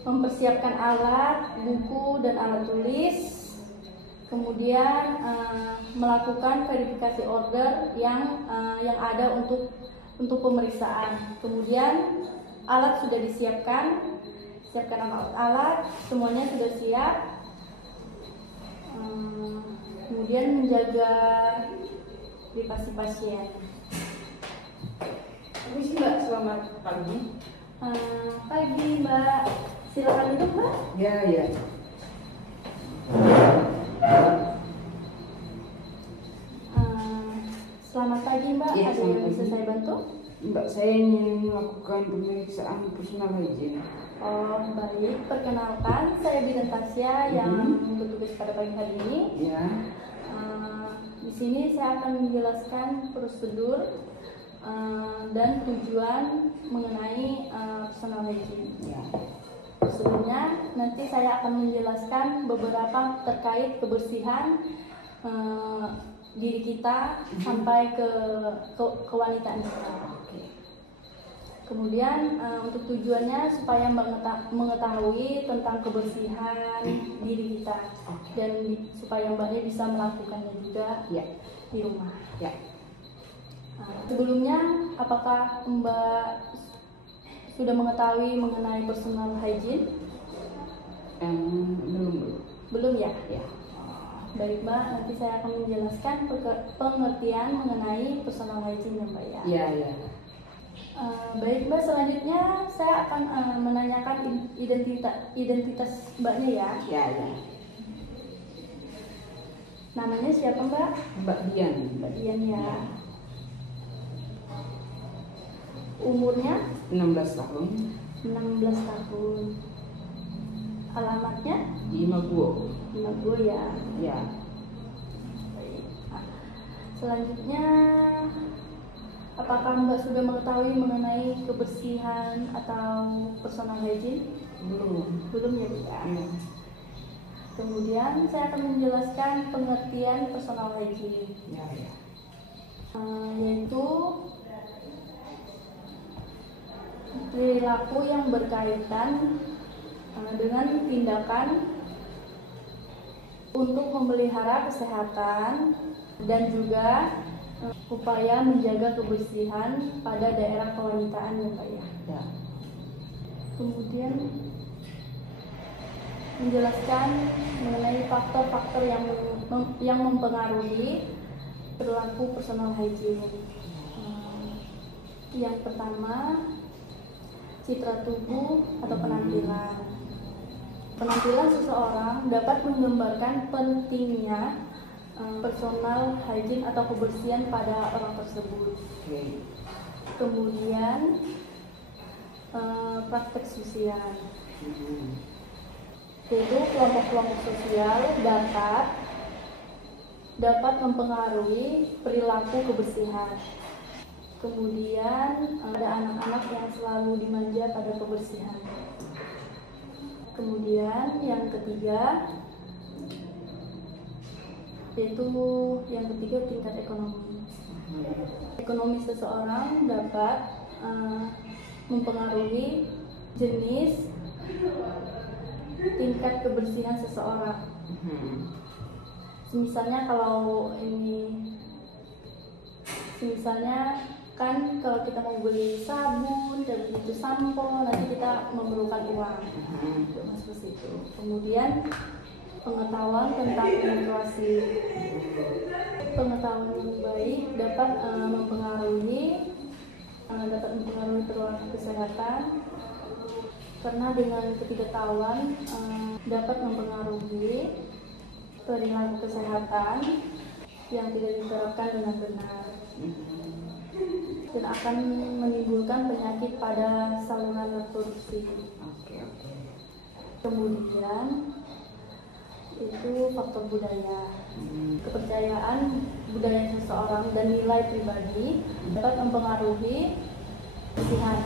mempersiapkan alat, buku dan alat tulis, kemudian melakukan verifikasi order yang ada untuk pemeriksaan. Kemudian alat sudah disiapkan, alat semuanya sudah siap. Kemudian menjaga privasi pasien. Permisi Mbak, selamat pagi. Pagi Mbak, silakan duduk Mbak. Ya. Selamat pagi Mbak, Ya, ada yang bisa saya bantu? Mbak, saya ingin melakukan pemeriksaan personal hygiene. Oh baik, perkenalkan saya Bidan Tasya yang bertugas pada pagi hari ini. Ya. Di sini saya akan menjelaskan prosedur dan tujuan mengenai personal hygiene. Ya. Prosedurnya nanti saya akan menjelaskan beberapa terkait kebersihan diri kita sampai ke kewanitaan kita. Kemudian untuk tujuannya supaya mengetahui tentang kebersihan diri kita dan supaya Mbaknya bisa melakukannya juga di rumah. Ya. Sebelumnya, apakah Mbak sudah mengetahui mengenai personal hygiene? Belum ya? Ya. Baik Mbak, nanti saya akan menjelaskan pengertian mengenai personal hygiene ya Mbak ya. Ya. Baik Mbak, selanjutnya saya akan menanyakan identitas Mbaknya ya. Ya. Namanya siapa Mbak? Mbak Dian. Mbak Dian ya. Umurnya? 16 tahun. 16 tahun. Alamatnya? Di Maguwo. Di Maguwo ya. Ya. Baik. Selanjutnya, apakah Mbak sudah mengetahui mengenai kebersihan atau personal hygiene? Belum ya Bu ya. Kemudian saya akan menjelaskan pengertian personal hygiene. Ya. Yaitu perilaku yang berkaitan dengan tindakan untuk memelihara kesehatan dan juga upaya menjaga kebersihan pada daerah kewanitaan ya Pak ya. Kemudian menjelaskan mengenai faktor-faktor yang mempengaruhi perilaku personal hygiene. Yang pertama, citra tubuh atau penampilan. Penampilan seseorang dapat menggambarkan pentingnya personal hygiene atau kebersihan pada orang tersebut. Kemudian praktek sosial, yaitu kelompok-kelompok sosial dapat mempengaruhi perilaku kebersihan. Kemudian ada anak-anak yang selalu dimanja pada kebersihan. Kemudian yang ketiga, tingkat ekonomi. Ekonomi seseorang dapat mempengaruhi jenis tingkat kebersihan seseorang. Misalnya kan kalau kita mau beli sabun dan itu sampo, nanti kita memerlukan uang untuk masuk ke situ. Kemudian pengetahuan tentang menstruasi. Pengetahuan yang baik dapat mempengaruhi perilaku kesehatan, karena dengan ketidaktahuan dapat mempengaruhi perilaku kesehatan yang tidak diterapkan dengan benar dan akan menimbulkan penyakit pada saluran reproduksi. Kemudian itu faktor budaya. Kepercayaan budaya seseorang dan nilai pribadi dapat mempengaruhi kebersihan.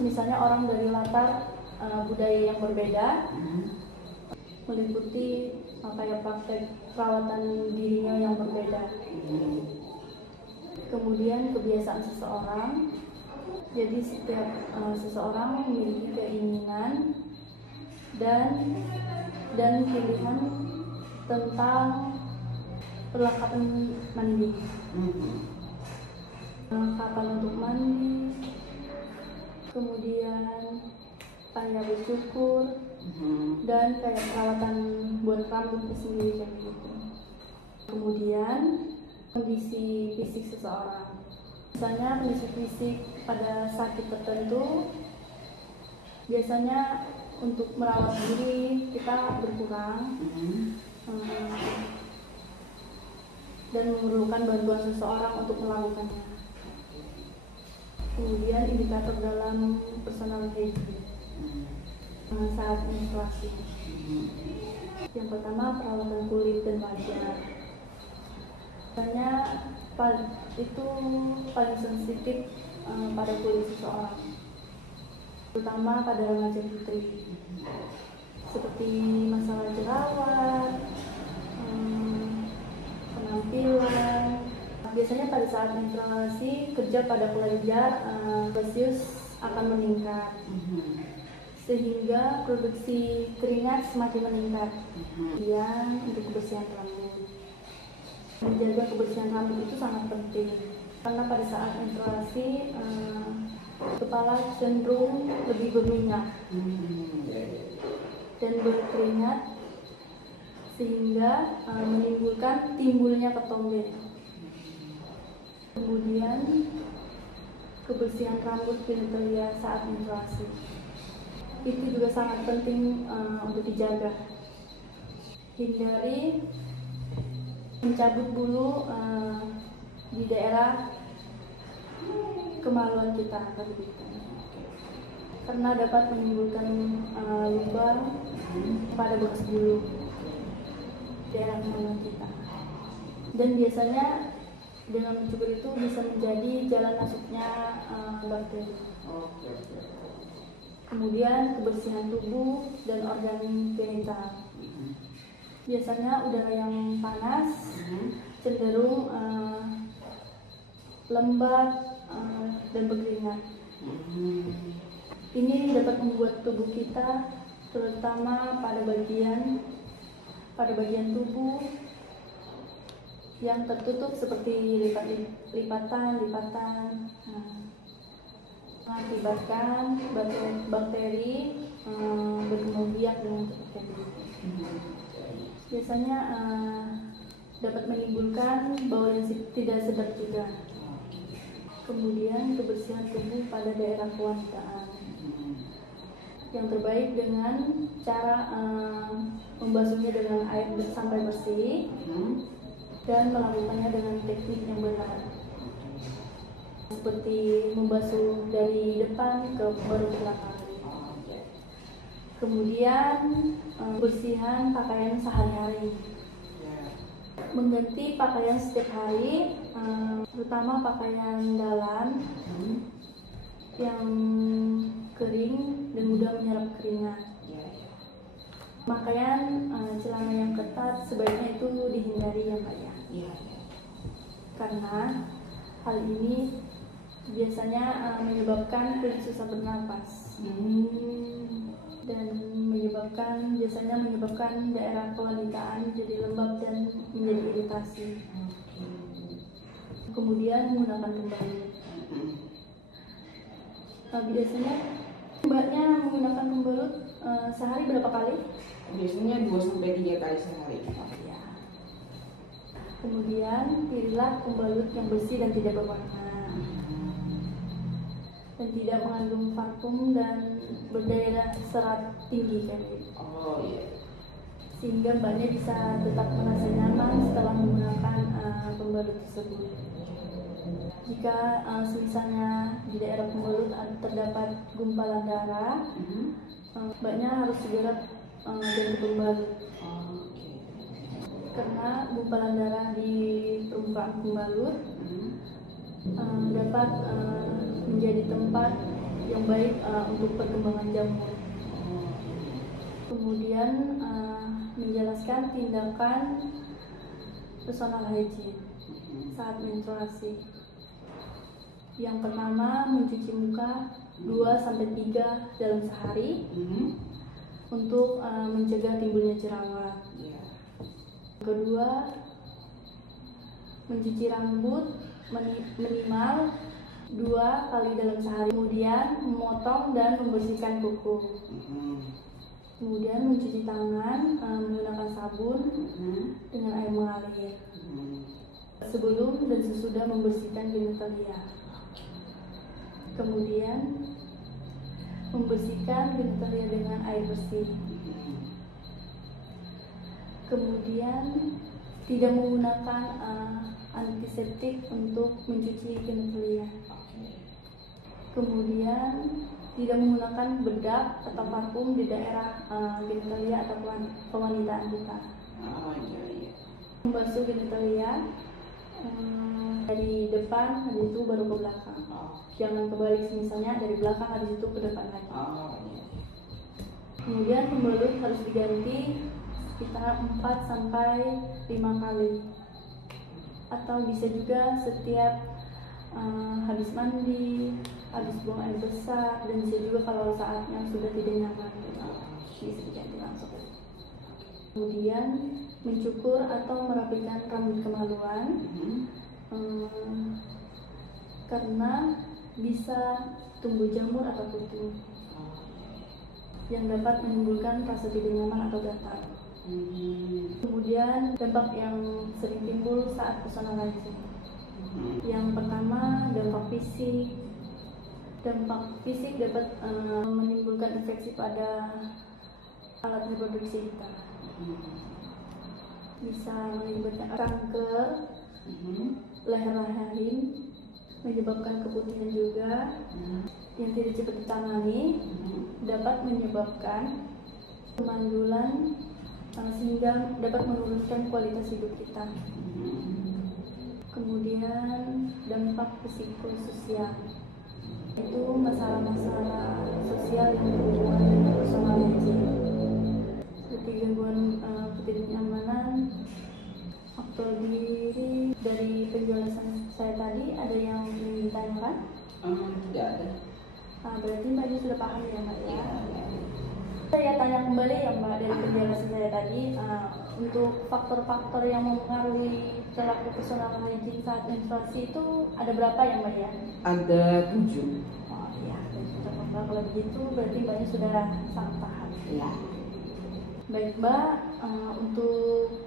Misalnya orang dari latar budaya yang berbeda, meliputi praktek perawatan dirinya yang berbeda. Kemudian kebiasaan seseorang, jadi setiap seseorang memiliki keinginan dan pilihan tentang perlengkapan mandi, kapan untuk mandi, kemudian tanya bersyukur, dan kayak perawatan buat rambutnya sendiri kayak gitu. Kemudian kondisi fisik seseorang, misalnya kondisi fisik pada sakit tertentu, biasanya untuk merawat diri kita berkurang dan memerlukan bantuan seseorang untuk melakukannya. Kemudian indikator dalam personal hygiene saat menstruasi. Yang pertama, perawatan kulit dan wajah. Biasanya itu paling sensitif pada kulit seseorang, terutama pada remaja putri, seperti masalah jerawat, penampilan. Biasanya pada saat menstruasi, kerja pada kelenjar sebasius akan meningkat, sehingga produksi keringat semakin meningkat. Kemudian untuk kebersihan rambut, menjaga kebersihan rambut itu sangat penting, karena pada saat menstruasi kepala cenderung lebih berminyak dan berkeringat, sehingga menimbulkan timbulnya ketombe. Kemudian kebersihan rambut genitalia saat menstruasi itu juga sangat penting untuk dijaga. Hindari mencabut bulu di daerah kemaluan kita, karena dapat menimbulkan lubang pada bekas bulu di daerah kemaluan kita. Dan biasanya dengan mencukur itu bisa menjadi jalan masuknya bakteri. Kemudian kebersihan tubuh dan organ genital. Biasanya udara yang panas cenderung lembab dan berkeringat. Ini dapat membuat tubuh kita, terutama pada bagian tubuh yang tertutup seperti lipatan, mengakibatkan bakteri berkembang biak dengan cepat. Biasanya dapat menimbulkan bau yang tidak sedap juga. Kemudian kebersihan tubuh pada daerah kewanitaan. Yang terbaik dengan cara membasuhnya dengan air sampai bersih dan melakukannya dengan teknik yang benar, seperti membasuh dari depan ke baru belakang. Kemudian bersihan pakaian sehari-hari, mengganti pakaian setiap hari, terutama pakaian dalam yang kering dan mudah menyerap keringat. Pakaian celana yang ketat sebaiknya itu dihindari ya Pak ya. Karena hal ini biasanya menyebabkan kulit susah bernapas dan biasanya menyebabkan daerah kewanitaan jadi lembab dan menjadi iritasi. Kemudian menggunakan pembalut. Biasanya Mbaknya menggunakan pembalut sehari berapa kali? Biasanya 2-3 kali sehari. Kemudian pilihlah pembalut yang bersih dan tidak berwarna, dan tidak mengandung parfum dan berdaya serat tinggi kan? Sehingga Mbaknya bisa tetap merasa nyaman setelah menggunakan pembalut tersebut. Jika misalnya di daerah pembalut terdapat gumpalan darah, Mbaknya harus segera ganti pembalut. Karena gumpalan darah di permukaan pembalut dapat menjadi tempat yang baik untuk perkembangan jamur. Kemudian menjelaskan tindakan personal hygiene saat menstruasi. Yang pertama, mencuci muka 2-3 dalam sehari. untuk mencegah timbulnya jerawat. Ya. Kedua, mencuci rambut minimal 2 kali dalam sehari. Kemudian memotong dan membersihkan kuku. Kemudian mencuci tangan menggunakan sabun dengan air mengalir. Sebelum dan sesudah membersihkan genitalia. Kemudian membersihkan genitalia dengan air bersih. Kemudian tidak menggunakan antiseptik untuk mencuci genitalia. Kemudian tidak menggunakan bedak atau parfum di daerah genitalia atau kewanitaan kita. Membasuh genitalia dari depan, habis itu baru ke belakang. Jangan kebalik, misalnya dari belakang habis itu ke depan lagi. Kemudian pembalut harus diganti sekitar 4 sampai 5 kali. Atau bisa juga setiap habis mandi, habis buang air besar, dan bisa juga kalau saatnya sudah tidak nyaman, bisa diganti langsung. Kemudian mencukur atau merapikan rambut kemaluan, karena bisa tumbuh jamur atau kutu yang dapat menimbulkan rasa tidak nyaman atau gatal. Kemudian dampak yang sering timbul saat personal hygiene. Yang pertama, dampak fisik. Dampak fisik dapat menimbulkan infeksi pada alat reproduksi kita. Bisa menimbulkan kanker leher rahim, menyebabkan keputihan juga. Yang tidak cepat ditangani dapat menyebabkan kemandulan, sehingga dapat menurunkan kualitas hidup kita. Kemudian dampak psikososial, itu masalah-masalah sosial yang berhubungan dengan personal hygiene, seperti gangguan ketidaknyamanan, faktor diri. Dari penjelasan saya tadi, ada yang ingin ditanyakan? Tidak ada. Berarti Mbak Ji sudah paham ya Mbak ya? Saya tanya kembali ya Mbak, dari penjelasan saya tadi, untuk faktor-faktor yang mempengaruhi perilaku personal hygiene saat menstruasi itu ada berapa ya Mbak ya? Ada 7. Oh iya, kalau begitu berarti Mbaknya sudah sangat paham. Ya. Baik Mbak, untuk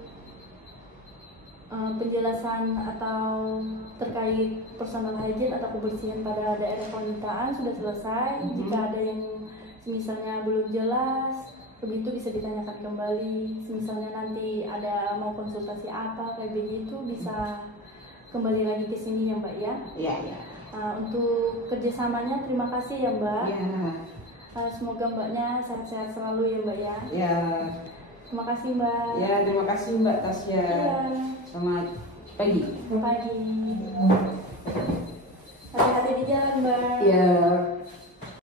penjelasan atau terkait personal hygiene atau kebersihan pada daerah kewanitaan sudah selesai. Jika ada yang misalnya belum jelas, begitu bisa ditanyakan kembali. Misalnya nanti ada mau konsultasi apa kayak begitu, bisa kembali lagi ke sini ya Mbak ya. Iya, iya. Untuk kerjasamanya terima kasih ya Mbak. Ya. Semoga Mbaknya sehat-sehat selalu ya Mbak ya. Ya. Terima kasih Mbak. Ya, terima kasih Mbak Tasya. Iya. Selamat pagi. Pagi. Hati-hati di jalan Mbak. Ya.